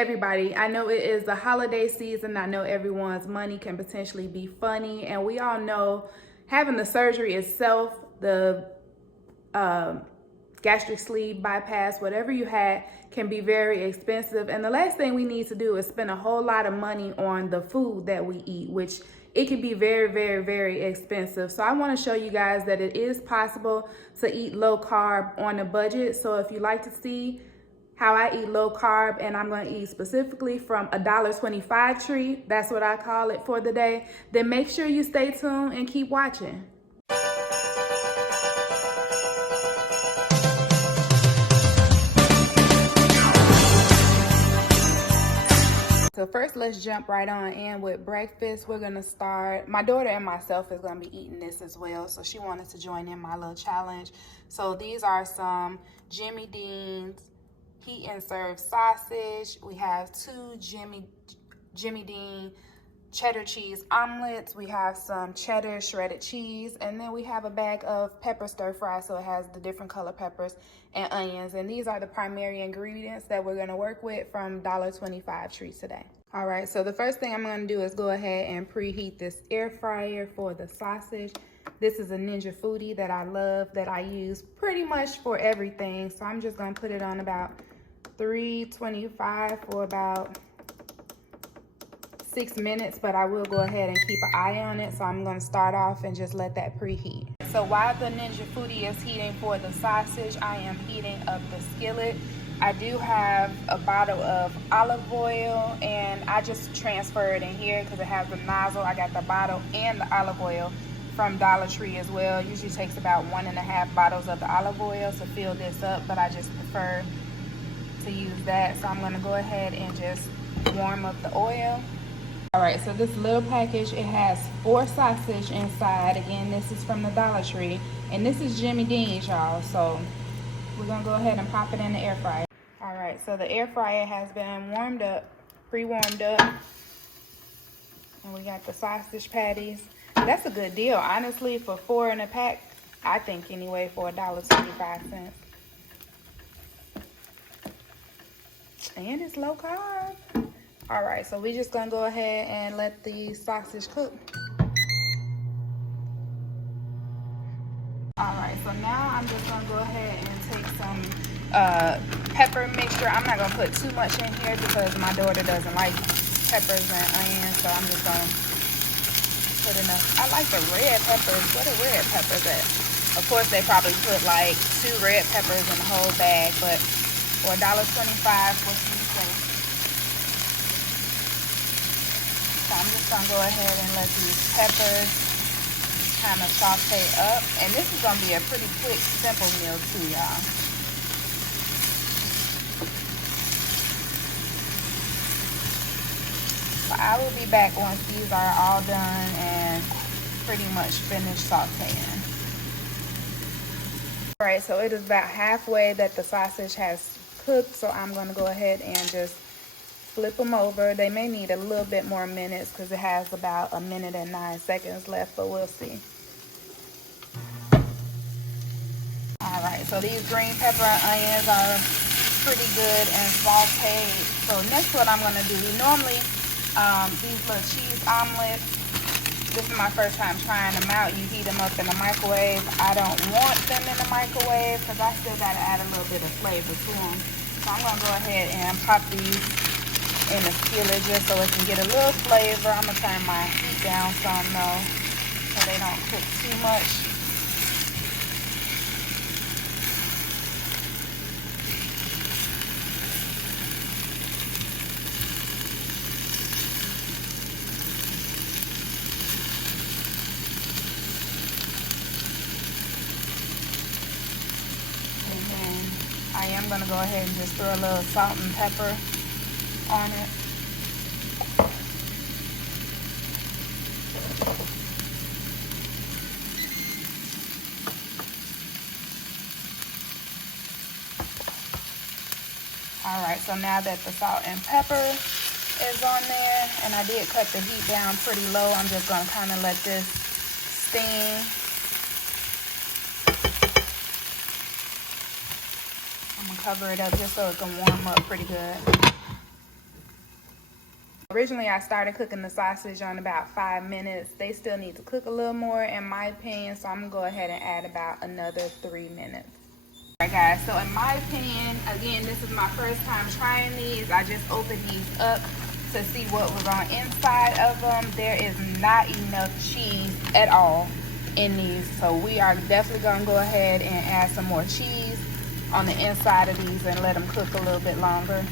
everybody. I know it is the holiday season. I know everyone's money can potentially be funny, and we all know having the surgery itself, the gastric sleeve bypass, whatever you had, can be very expensive. And the last thing we need to do is spend a whole lot of money on the food that we eat, which it can be very, very, very expensive. So I want to show you guys that it is possible to eat low carb on a budget. So if you like to see how I eat low carb, and I'm going to eat specifically from a $1.25 treat, that's what I call it for the day, then make sure you stay tuned and keep watching. So first, let's jump right on in with breakfast. We're gonna start, my daughter and myself is gonna be eating this as well, so she wanted to join in my little challenge. So these are some Jimmy Dean's heat and serve sausage. We have two Jimmy Dean cheddar cheese omelets. We have some cheddar shredded cheese, and then we have a bag of pepper stir fry, so it has the different color peppers and onions. And these are the primary ingredients that we're gonna work with from $1.25 treats today. All right, so the first thing I'm gonna do is go ahead and preheat this air fryer for the sausage. This is a Ninja Foodie that I love, that I use pretty much for everything. So I'm just gonna put it on about 325 for about 6 minutes, but I will go ahead and keep an eye on it. So I'm gonna start off and just let that preheat. So while the Ninja Foodie is heating for the sausage, I am heating up the skillet. I do have a bottle of olive oil, and I just transfer it in here because it has the nozzle. I got the bottle and the olive oil from Dollar Tree as well. Usually takes about 1.5 bottles of the olive oil to fill this up, but I just prefer to use that. So I'm gonna go ahead and just warm up the oil. All right, so this little package, it has 4 sausage inside. Again, this is from the Dollar Tree, and this is Jimmy Dean's, y'all. So we're gonna go ahead and pop it in the air fryer. All right, so the air fryer has been warmed up, pre-warmed up, and we got the sausage patties. That's a good deal, honestly, for 4 in a pack. I think anyway, for $1.25. And it's low carb. All right, so we just gonna go ahead and let the sausage cook. All right, so now I'm just gonna go ahead and take some pepper mixture. I'm not gonna put too much in here because my daughter doesn't like peppers and onions, so I'm just gonna put enough. I like the red peppers. Where the red peppers at? Of course, they probably put like 2 red peppers in the whole bag, but for $1.25, what do you say? So I'm just gonna go ahead and let these peppers kind of saute up. And this is gonna be a pretty quick, simple meal too, y'all. So I will be back once these are all done and pretty much finished sauteing. All right, so it is about halfway that the sausage has cooked, so I'm gonna go ahead and just flip them over. They may need a little bit more minutes because it has about 1 minute and 9 seconds left, but we'll see. All right, so these green pepper and onions are pretty good and sauteed. So next what I'm gonna do, normally these little cheese omelets, this is my first time trying them out. You heat them up in the microwave. I don't want them in the microwave because I still gotta add a little bit of flavor to them. So I'm gonna go ahead and pop these in the skillet just so it can get a little flavor. I'm gonna turn my heat down some though, so they don't cook too much. And then I am gonna go ahead and just throw a little salt and pepper on it. All right, so now that the salt and pepper is on there, and I did cut the heat down pretty low, I'm just gonna kind of let this steam. I'm gonna cover it up just so it can warm up pretty good. Originally, I started cooking the sausage on about 5 minutes. They still need to cook a little more in my opinion, so I'm gonna go ahead and add about another 3 minutes. Alright guys, so in my opinion, again, this is my first time trying these. I just opened these up to see what was on inside of them. There is not enough cheese at all in these, so we are definitely gonna go ahead and add some more cheese on the inside of these and let them cook a little bit longer.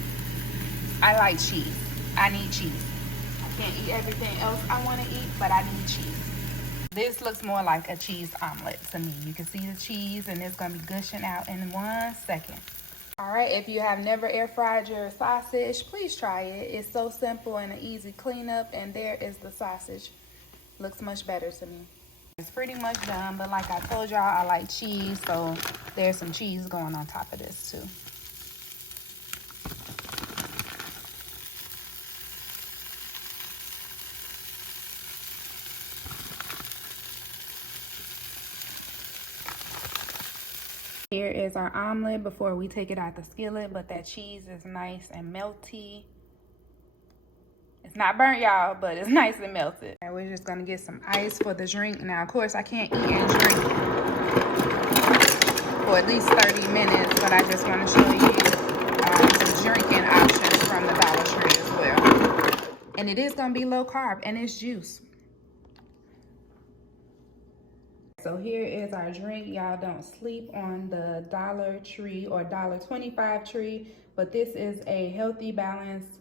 I like cheese. I need cheese. I can't eat everything else I want to eat, but I need cheese. This looks more like a cheese omelet to me. You can see the cheese and it's going to be gushing out in 1 second. All right, if you have never air fried your sausage, please try it. It's so simple and an easy cleanup, and there is the sausage. Looks much better to me. It's pretty much done, but like I told y'all, I like cheese, so there's some cheese going on top of this too. Here is our omelet before we take it out the skillet, but that cheese is nice and melty. It's not burnt, y'all, but it's nice and melted. And we're just gonna get some ice for the drink. Now, of course, I can't eat and drink for at least 30 minutes, but I just wanna show you some drinking options from the Dollar Tree as well. And it is gonna be low carb, and it's juice. So here is our drink. Y'all don't sleep on the Dollar Tree or $1.25 tree, but this is a healthy, balanced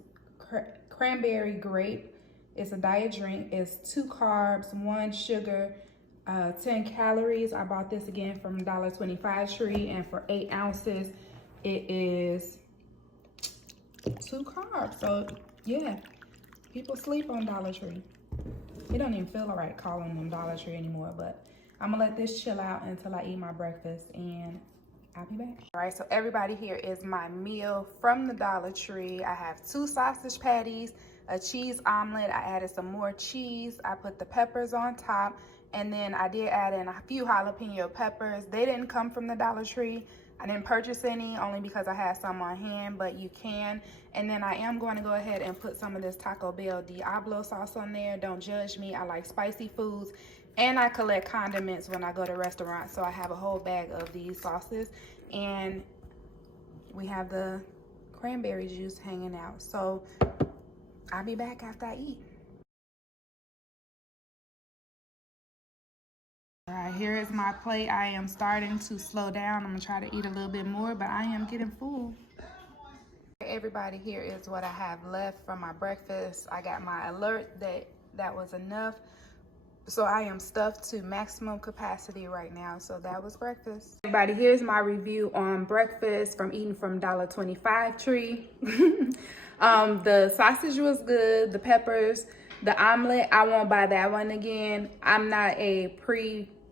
cranberry grape. It's a diet drink. It's 2 carbs, 1 sugar, 10 calories. I bought this again from $1.25 tree, and for 8 ounces, it is 2 carbs. So yeah, people sleep on Dollar Tree. It don't even feel right calling them Dollar Tree anymore, but I'm gonna let this chill out until I eat my breakfast, and I'll be back. All right, so everybody, here is my meal from the Dollar Tree. I have 2 sausage patties, a cheese omelet. I added some more cheese. I put the peppers on top, and then I did add in a few jalapeno peppers. They didn't come from the Dollar Tree. I didn't purchase any, only because I had some on hand, but you can. And then I am going to go ahead and put some of this Taco Bell Diablo sauce on there. Don't judge me. I like spicy foods. And I collect condiments when I go to restaurants, so I have a whole bag of these sauces. And we have the cranberry juice hanging out. So I'll be back after I eat. All right, here is my plate. I am starting to slow down. I'm gonna try to eat a little bit more, but I am getting full. Everybody, here is what I have left from my breakfast. I got my alert that was enough. So I am stuffed to maximum capacity right now. So that was breakfast. Everybody, here's my review on breakfast from eating from $1.25 tree. The sausage was good. The peppers, the omelet, I won't buy that one again. I'm not a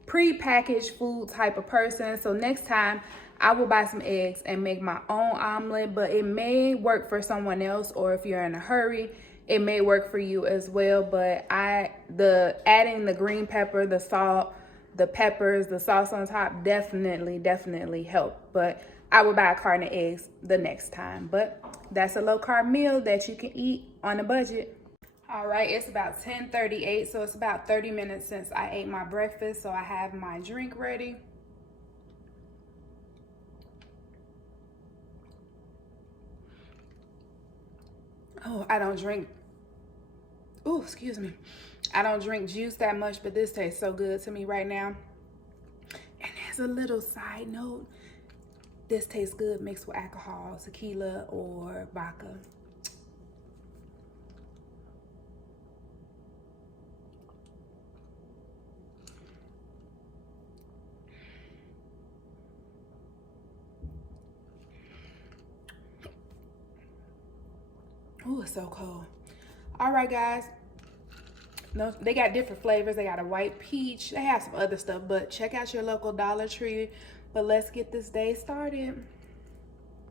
pre-packaged food type of person. So next time I will buy some eggs and make my own omelet, but it may work for someone else, or if you're in a hurry, it may work for you as well. But adding the green pepper, the salt, the peppers, the sauce on top definitely helped. But I will buy a carton of eggs the next time. But that's a low carb meal that you can eat on a budget. All right, it's about 10:38, so it's about 30 minutes since I ate my breakfast. So I have my drink ready. Oh, I don't drink, oh, excuse me. I don't drink juice that much, but this tastes so good to me right now. And as a little side note, this tastes good mixed with alcohol, tequila or vodka. Oh, it's so cold. All right, guys. No, they got different flavors. They got a white peach. They have some other stuff, but check out your local Dollar Tree. But let's get this day started.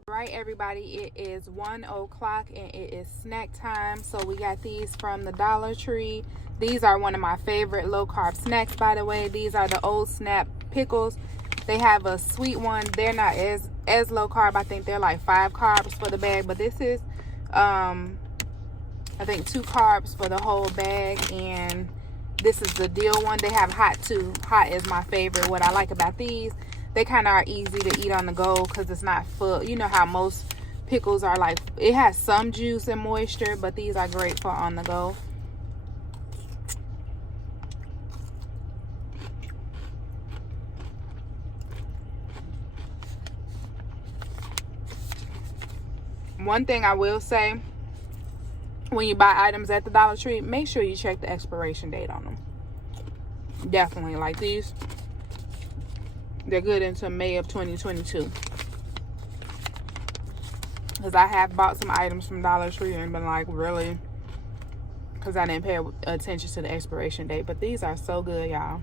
All right, everybody, it is 1 o'clock and it is snack time. So we got these from the Dollar Tree. These are one of my favorite low carb snacks, by the way. These are the old Snap Pickles. They have a sweet one. They're not as low carb. I think they're like 5 carbs for the bag, but this is I think 2 carbs for the whole bag, and this is the deal one. They have hot too. Hot is my favorite. What I like about these, they kind of are easy to eat on the go because it's not full. You know how most pickles are, like, it has some juice and moisture, but these are great for on the go. One thing I will say, when you buy items at the Dollar Tree, make sure you check the expiration date on them. Definitely. Like these, they're good until May of 2022. Because I have bought some items from Dollar Tree and been like, really? Because I didn't pay attention to the expiration date. But these are so good, y'all.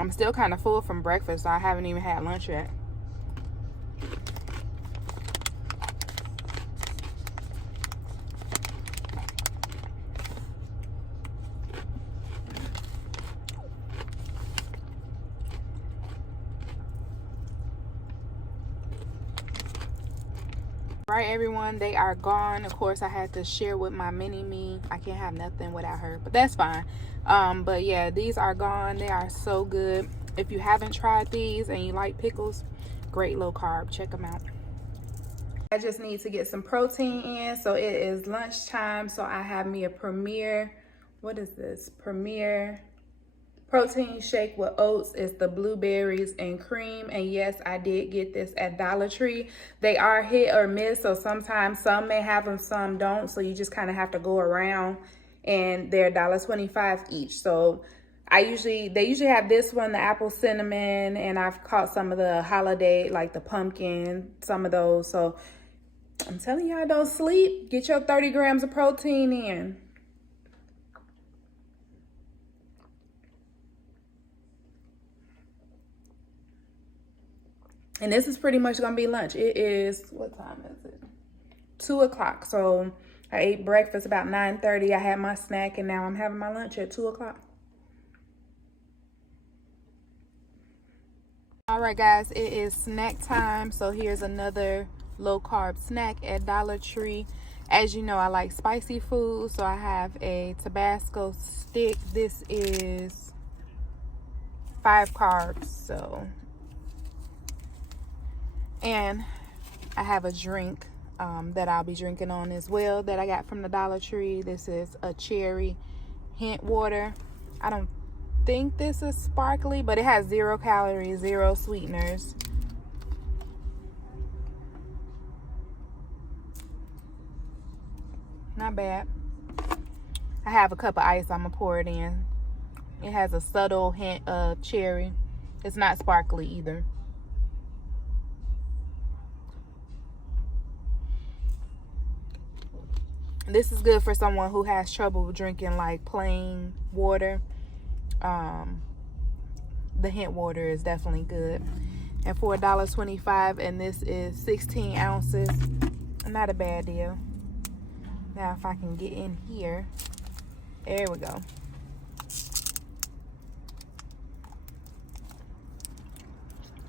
I'm still kind of full from breakfast, so I haven't even had lunch yet. Right, everyone, they are gone. Of course, I had to share with my mini me. I can't have nothing without her, but that's fine. But yeah, these are gone. They are so good. If you haven't tried these and you like pickles, great low carb, check them out. I just need to get some protein in. So it is lunchtime, so I have me a Premier, what is this? Premier protein shake with oats. It's the blueberries and cream, and yes, I did get this at Dollar Tree. They are hit or miss, so sometimes some may have them, some don't, so you just kind of have to go around, and they're $1.25 each. So they usually have this one, the apple cinnamon, and I've caught some of the holiday, like the pumpkin, some of those. So I'm telling y'all, don't sleep. Get your 30 grams of protein in. And this is pretty much gonna be lunch. It is, what time is it? 2 o'clock. So I ate breakfast about 9:30. I had my snack, and now I'm having my lunch at 2 o'clock. All right, guys, it is snack time. So here's another low carb snack at Dollar Tree. As you know, I like spicy food, so I have a Tabasco stick. This is 5 carbs, so. And I have a drink that I'll be drinking on as well that I got from the Dollar Tree. This is a cherry hint water. I don't think this is sparkly, but it has 0 calories, 0 sweeteners. Not bad. I have a cup of ice. I'm gonna pour it in. It has a subtle hint of cherry. It's not sparkly either. This is good for someone who has trouble drinking like plain water. The hint water is definitely good. And for $1.25, and this is 16 ounces. Not a bad deal. Now if I can get in here. There we go.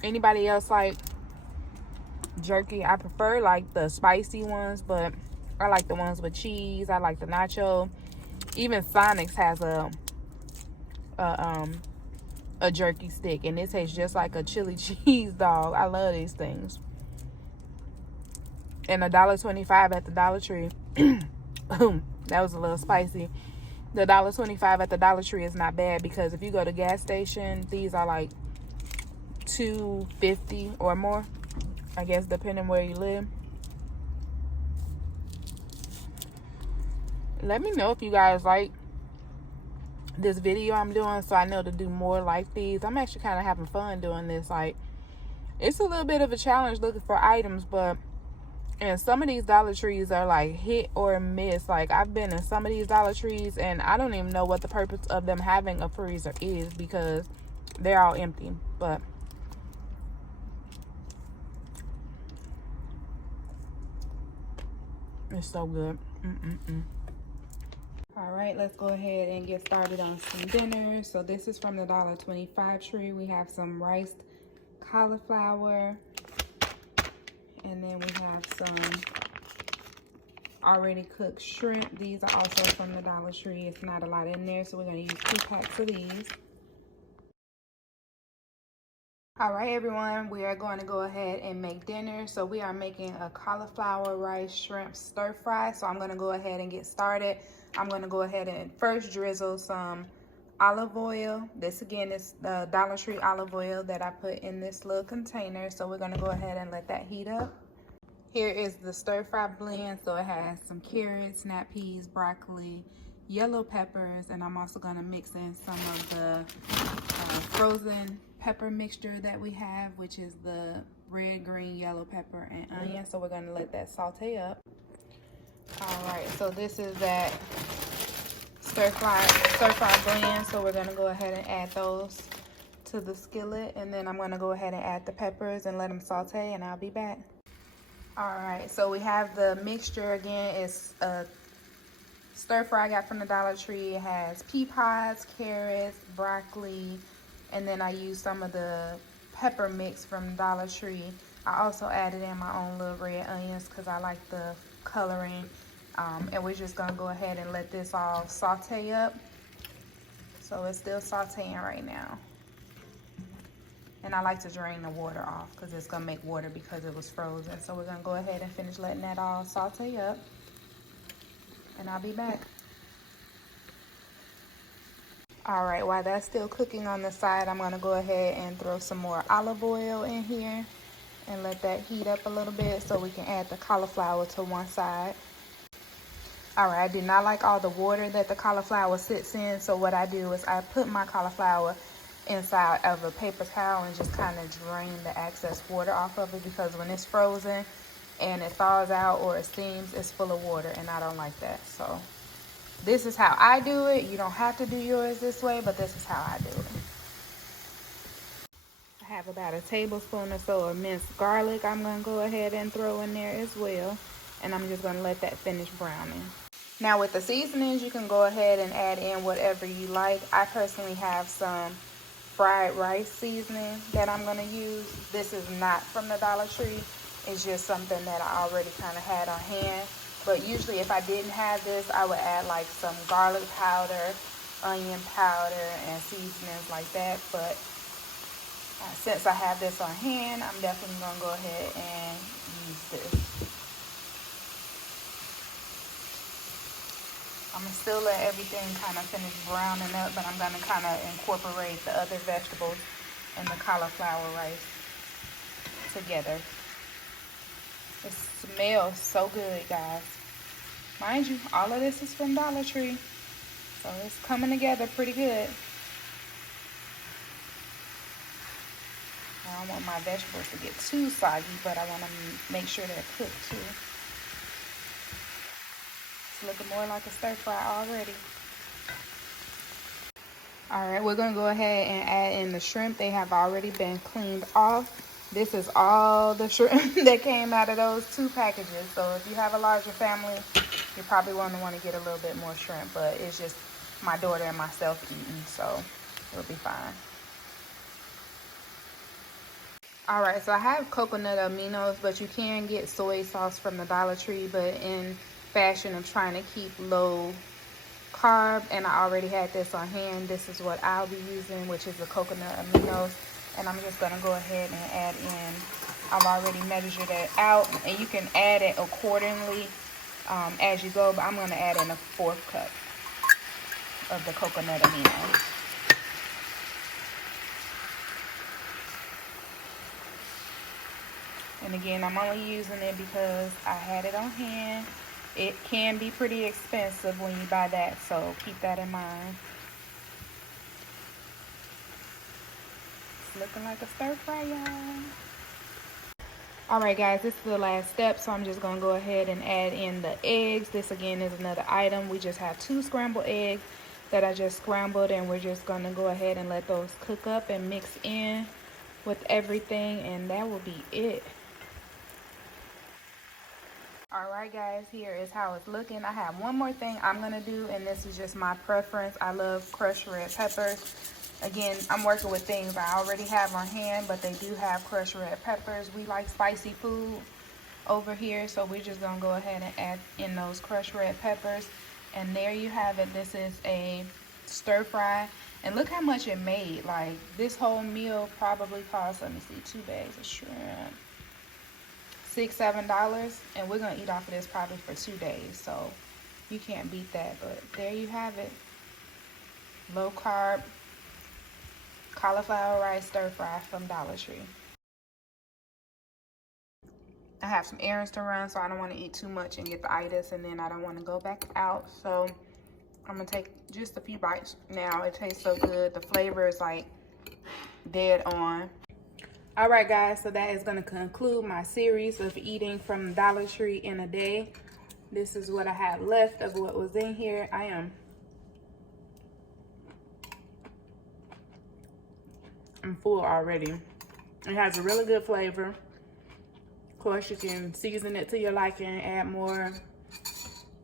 Anybody else like jerky? I prefer like the spicy ones, but I like the ones with cheese. I like the nacho. Even Sonic's has a jerky stick, and it tastes just like a chili cheese dog. I love these things. And $1.25 at the Dollar Tree. That was a little spicy. The $1.25 at the Dollar Tree is not bad, because if you go to gas station, these are like $2.50 or more, I guess, depending where you live. Let me know if you guys like this video I'm doing, so I know to do more like these. I'm actually kind of having fun doing this. Like, it's a little bit of a challenge looking for items, but and some of these Dollar Trees are like hit or miss. Like, I've been in some of these Dollar Trees and I don't even know what the purpose of them having a freezer is, because they're all empty. But it's so good. All right, let's go ahead and get started on some dinner. So this is from the $1.25 tree. We have some rice cauliflower, and then we have some already cooked shrimp. These are also from the Dollar Tree. It's not a lot in there, so we're going to use 2 packs of these. All right, everyone, we are going to go ahead and make dinner. So we are making a cauliflower rice shrimp stir fry. So I'm going to go ahead and get started. I'm going to go ahead and first drizzle some olive oil. This again is the Dollar Tree olive oil that I put in this little container. So we're going to go ahead and let that heat up. Here is the stir fry blend. So it has some carrots, snap peas, broccoli, yellow peppers, and I'm also going to mix in some of the frozen pepper mixture that we have, which is the red, green, yellow pepper, and onion. So we're going to let that saute up. All right, so this is that stir fry blend. So we're going to go ahead and add those to the skillet, and then I'm going to go ahead and add the peppers and let them saute, and I'll be back. All right, so we have the mixture again. It's a stir fry I got from the Dollar Tree. It has pea pods, carrots, broccoli, and then I used some of the pepper mix from Dollar Tree. I also added in my own little red onions because I like the coloring. And we're just gonna go ahead and let this all saute up. So it's still sauteing right now. And I like to drain the water off because it's gonna make water because it was frozen. So we're gonna go ahead and finish letting that all saute up. And I'll be back. All right, while that's still cooking on the side, I'm gonna go ahead and throw some more olive oil in here and let that heat up a little bit so we can add the cauliflower to one side. All right, I did not like all the water that the cauliflower sits in, so what I do is I put my cauliflower inside of a paper towel and just kind of drain the excess water off of it, because when it's frozen and it thaws out or it steams, it's full of water, and I don't like that. So this is how I do it. You don't have to do yours this way, but this is how I do it. I have about a tablespoon or so of minced garlic I'm going to go ahead and throw in there as well. And I'm just going to let that finish browning. Now with the seasonings, you can go ahead and add in whatever you like. I personally have some fried rice seasoning that I'm going to use. This is not from the Dollar Tree. It's just something that I already kind of had on hand. But usually if I didn't have this, I would add like some garlic powder, onion powder, and seasonings like that. But since I have this on hand, I'm definitely going to go ahead and use this. I'm going to still let everything kind of finish browning up, but I'm going to kind of incorporate the other vegetables and the cauliflower rice together. It smells so good, guys. Mind you, all of this is from Dollar Tree, so it's coming together pretty good. I don't want my vegetables to get too soggy, but I want to make sure they're cooked too. It's looking more like a stir fry already. All right, we're going to go ahead and add in the shrimp. They have already been cleaned off. This is all the shrimp that came out of those 2 packages. So if you have a larger family, you're probably going to want to get a little bit more shrimp. But it's just my daughter and myself eating, so it'll be fine. All right, so I have coconut Aminos, but you can get soy sauce from the Dollar Tree. But in fashion of trying to keep low carb, and I already had this on hand, this is what I'll be using, which is the coconut Aminos. And I'm just going to go ahead and add in, I've already measured it out, and you can add it accordingly as you go, but I'm going to add in a 1/4 cup of the coconut Aminos. And again, I'm only using it because I had it on hand. It can be pretty expensive when you buy that, so keep that in mind. It's looking like a stir fry, y'all. Alright guys, this is the last step, so I'm just going to go ahead and add in the eggs. This again is another item. We just have 2 scrambled eggs that I just scrambled, and we're just going to go ahead and let those cook up and mix in with everything, and that will be it. Alright guys, here is how it's looking. I have one more thing I'm going to do, and this is just my preference. I love crushed red peppers. Again, I'm working with things I already have on hand, but they do have crushed red peppers. We like spicy food over here, so we're just gonna go ahead and add in those crushed red peppers. And there you have it. This is a stir fry, and look how much it made. Like, this whole meal probably cost, let me see, 2 bags of shrimp, $6-7, and we're gonna eat off of this probably for 2 days, so you can't beat that. But there you have it, low carb cauliflower rice stir fry from Dollar Tree. I have some errands to run, so I don't want to eat too much and get the itis, and then I don't want to go back out, so I'm gonna take just a few bites now. It tastes so good. The flavor is like dead on. All right, guys, so that is gonna conclude my series of eating from Dollar Tree in a day. This is what I have left of what was in here. I'm full already. It has a really good flavor. Of course, you can season it to your liking, add more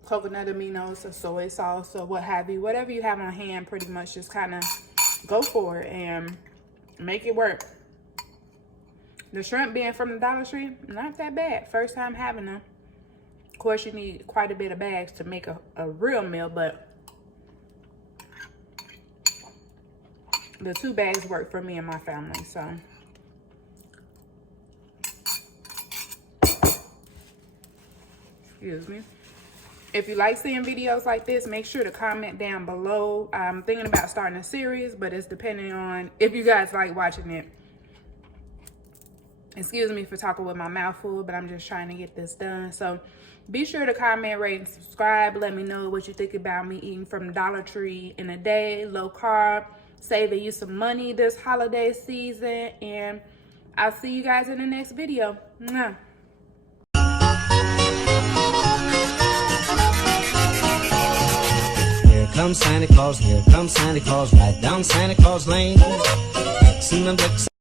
coconut aminos or soy sauce or what have you. Whatever you have on hand, pretty much just kind of go for it and make it work. The shrimp being from the Dollar Tree, not that bad. First time having them. Of course, you need quite a bit of bags to make a real meal, but the 2 bags work for me and my family, so. Excuse me. If you like seeing videos like this, make sure to comment down below. I'm thinking about starting a series, but it's depending on if you guys like watching it. Excuse me for talking with my mouth full, but I'm just trying to get this done. So be sure to comment, rate, and subscribe. Let me know what you think about me eating from Dollar Tree in a day, low carb, saving you some money this holiday season. And I'll see you guys in the next video. Mwah. Here comes Santa Claus, right down Santa Claus Lane.